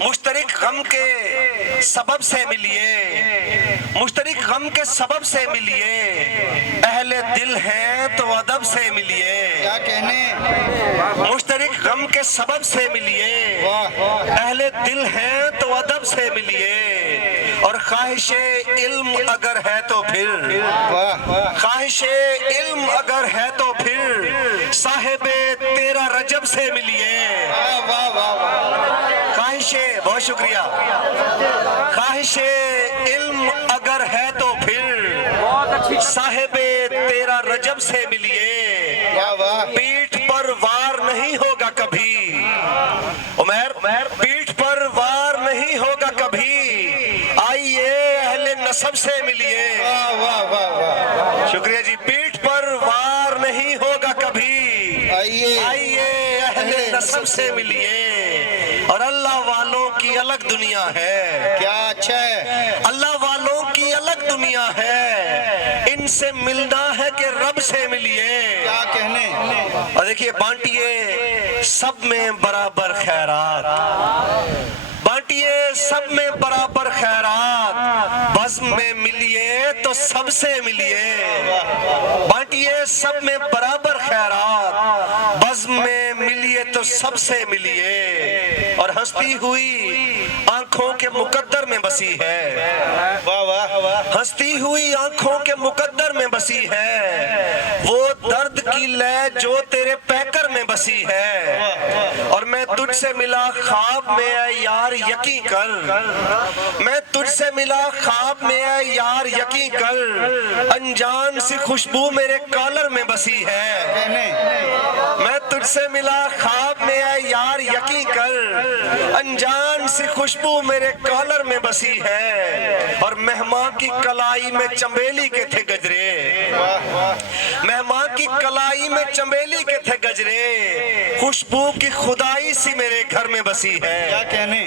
مشترک غم کے سبب سے ملیے، مشترک غم کے سبب سے ملیے، اہل دل ہیں تو ادب سے ملیے، کیا کہنے، مشترک غم کے سبب سے ملیے، اہل دل ہیں تو ادب سے ملیے، اور خواہش علم اگر ہے تو پھر، خواہش علم اگر ہے تو پھر صاحب تیرا رجب سے ملیے، خواہش، بہت شکریہ، خواہش علم اگر ہے تو پھر صاحب تیرا رجب سے ملیے، پیٹھ پر وار نہیں ہوگا کبھی، عمر پیٹھ پر وار نہیں ہوگا کبھی، آئیے اہل نسب سے ملیے، شکریہ جی، پیٹھ پر وار نہیں ہوگا کبھی، آئیے اہل نسب سے ملیے، اور اللہ والوں کی الگ دنیا ہے، کیا اچھا ہے، اللہ والوں کی الگ دنیا ہے، ان سے ملنا ہے کہ رب سے ملیے، کیا کہنے، اور دیکھیے بانٹیے سب میں برابر خیرات، بانٹیے سب میں برابر خیرات، بزم میں ملیے تو سب سے ملیے، بانٹیے سب میں برابر خیرات، بزم میں ملیے تو سب سے ملیے، اور ہنستی ہوئی آنکھوں کے مقدر میں بسی ہے، ہنستی ہوئی آنکھوں کے مقدر میں بسی ہے، وہ درد کی لے جو تیرے پیکر میں بسی ہے، اور میں تجھ سے ملا خواب میں اے یار یقین کر، میں تجھ سے ملا خواب میں اے یار یقین کر، انجان سی خوشبو میرے کالر میں بسی ہے، میں تجھ سے ملا خواب میں اے یار یقین کر، انجان سی خوشبو میرے کالر میں بسی ہے، اور مہمان کی کلائی میں چنبیلی کے تھے گجرے، مہمان کی کلائی میں چنبیلی کے تھے گجرے، خوشبو کی خدائی سی میرے گھر میں بسی ہے، کیا کہنے